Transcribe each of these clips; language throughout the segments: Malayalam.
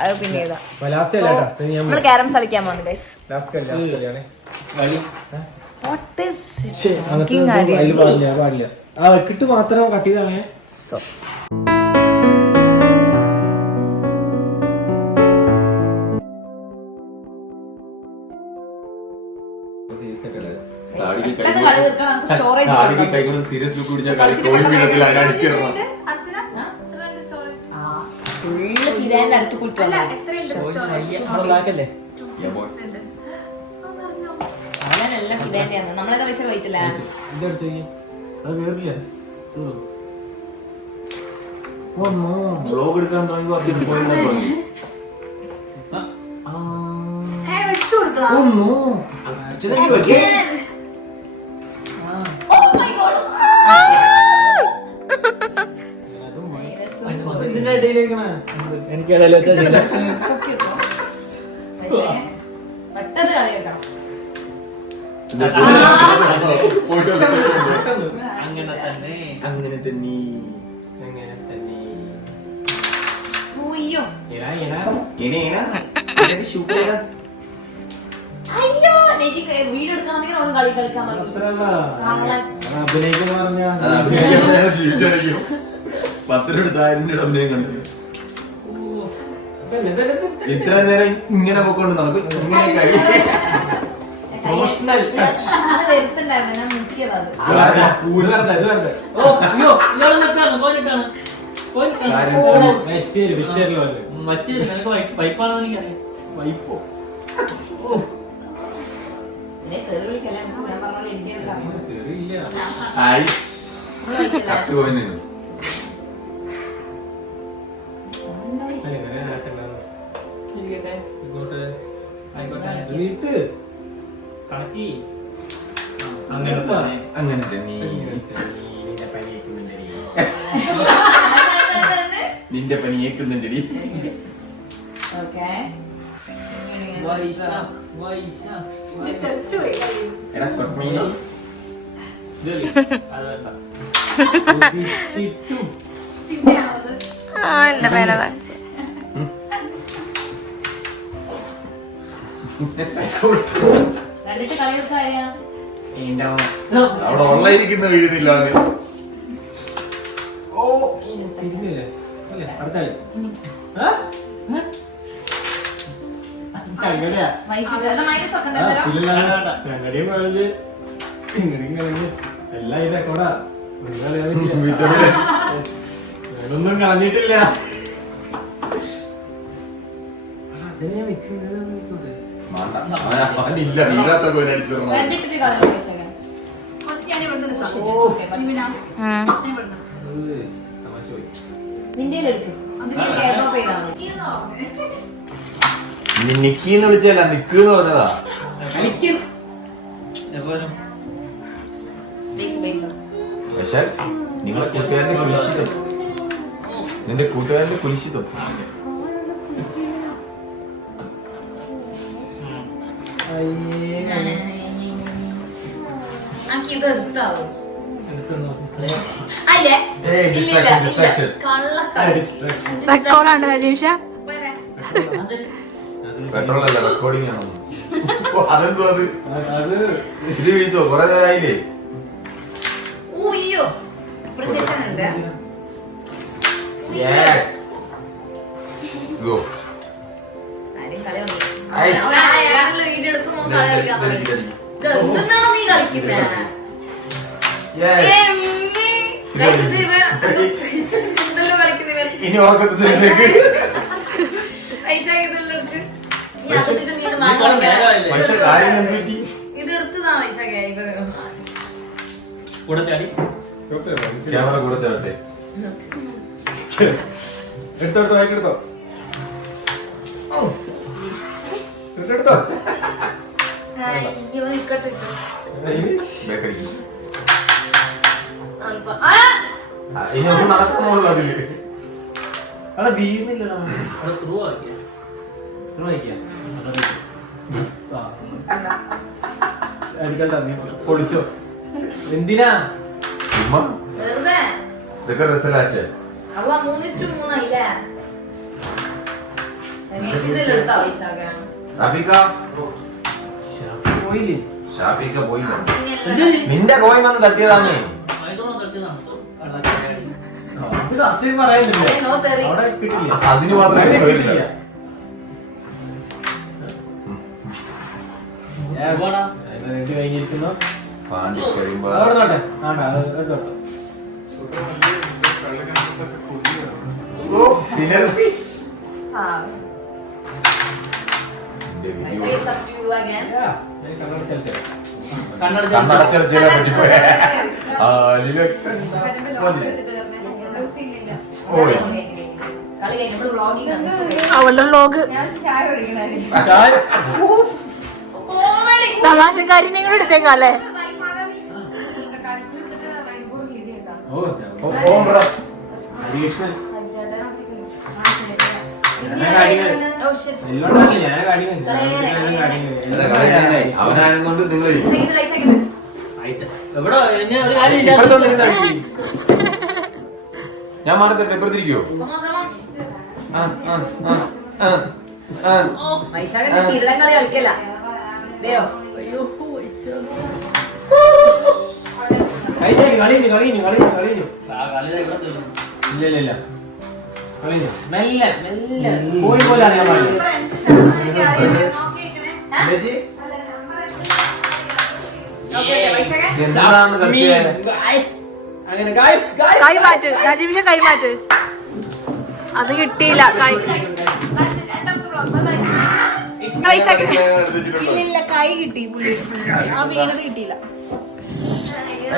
അത് പിന്നെ നമ്മള് ക്യാരംസ് കളിക്കാൻ പോകുന്നു ഗൈസ്. മാത്രം കട്ട് ചെയ്താണ്. സീരിയസ് ലുക്ക് പിടിച്ചാൽ കോഴി പീഠത്തിൽ അതിനടിച്ചിടണം. നമ്മളൊക്കെ പൈസ പോയിട്ടില്ല. ബ്ലോഗ് എടുക്കാൻ തുടങ്ങി പറഞ്ഞിട്ട് പോയി തുടങ്ങി. എനിക്ക് ഇടയിൽ വെച്ചാൽ പെട്ടെന്ന് കളി വെക്കണം. അങ്ങനെ തന്നെ അയ്യോ വീഡിയോ എടുക്കാണെങ്കിൽ അവൻ കളി കളിക്കാൻ ജീവിച്ചടിക്കും. 10 രൂപ 1000 രൂപ അഭിനയം കാണിക്കും. ഇത്ര നേരം ഇങ്ങനെ പൊക്കൊണ്ട് നടക്കും. ഇങ്ങനെ അങ്ങനെ നിന്റെ പണിയേക്കുന്നുണ്ടടി. എടാ കൊട്മീനോ എന്റെ പേരതാ. അവിടെ ഉള്ളയിരിക്കുന്ന വീഴുന്നില്ല. എല്ലാം റെക്കോർഡാ. ഒന്നും കളഞ്ഞിട്ടില്ല. ഇല്ല വീഴാത്ത പോലെ അടിച്ചു. നിക്കീന്ന് വിളിച്ചല്ല നിക്കെന്ന് പറഞ്ഞതാ. പക്ഷെ നിങ്ങളെ കൂട്ടുകാരനെ കുലിശിതോ, നിന്റെ കൂട്ടുകാരനെ കുലിശിതോ. റെക്കോർഡാണ് രജീഷ. പെട്രോൾ അല്ല റെക്കോർഡിംഗ് ആണോ? അതെന്തോ അത് ഇത് വീഴ്ത്തോ കൊറേ നേരമായില്ലേ. ഇനി ഉറക്കത്തിൽ ക്യാമറ കൂടെ ചേർട്ടെ. എടുത്തോ എടുത്തോ എടുത്തോ. ഇനി ഒന്നും നടക്കുന്നുള്ളൂ അതില്. അവിടെ വീഴുന്നില്ലടാ. പൊളിച്ചോ എന്തിനാ? ഇതൊക്കെ രസലാശ. ഇതിലെടുത്താ വൈശാഖയാണ്. ഷാഫിക്ക പോയില്ലേ? ഷാഫിക്ക പോയില്ല. എന്ത്? നിന്റെ കോയിൻ വന്ന് തട്ടിയതാണേ. ആയതോളം തട്ടിയതാണ്. ഇത് കറക്റ്റ് പറയുന്നില്ല. അതെ, no തെറി. അവിടെ കിട്ടില്ല. അതിന് മാത്രമേ അവിടെ പോയില്ല. കിട്ടില്ല. Yes. പോടാ. അതിന്റെ രണ്ട് കഴിഞ്ഞിരിക്കുന്നു. പാണ്ടി കഴിയുമ്പോ അവിടെ നോട്ടെ. ആണ്ടാ, അത് തൊട്ടോ. ആ. എന്റെ video. Vaishakha, it's up to you again. Yeah, ഞാൻ കണ്ണട ചലിച്ചേ. കണ്ണടച്ച് കണ്ണടച്ചിലെ പറ്റിപ്പോയ ഓടി കളി കഴിഞ്ഞ് നമ്മള് vlogging ആണ്. അവളുടെ വ്ലോഗ് ചായ തമാശക്കാരി നിങ്ങൾ എടുത്തേക്കാം അല്ലേ? ഓ ഓ ബ്രോ അഡീഷണൽ ഞാൻ കാണിക്കുന്നത് എല്ലോണ്ടല്ലേ ഞാൻ കാണിക്കുന്നത് അവനായിരുന്നോണ്ട് നിങ്ങൾ പൈസ എവിടെ എന്നെ ഒരു കാര്യമില്ല. ഞാൻ മാറത്തെ ഇപ്പുറത്തിരിക്കോ വൈശാഖ കിരീടം കളി കളിക്കല്ല വേയോ. അയ്യോ വൈശാഖ. കളിഞ്ഞു ആ കളിയിലെ ഇവിടെ തീർന്നു. ഇല്ല കളിഞ്ഞു മെല്ലെ പോയി പോലെ അറിയാൻ പാടില്ല. എന്താണ് കളിച്ചേ അങ്ങനെ guys, കൈമാറ്റ് നജീബിനെ കൈമാറ്റ്. അത് കിട്ടിയില്ല. ഇല്ല കൈ കിട്ടി പുള്ളി. ആ വീണത് കിട്ടിയില്ല.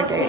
Okay.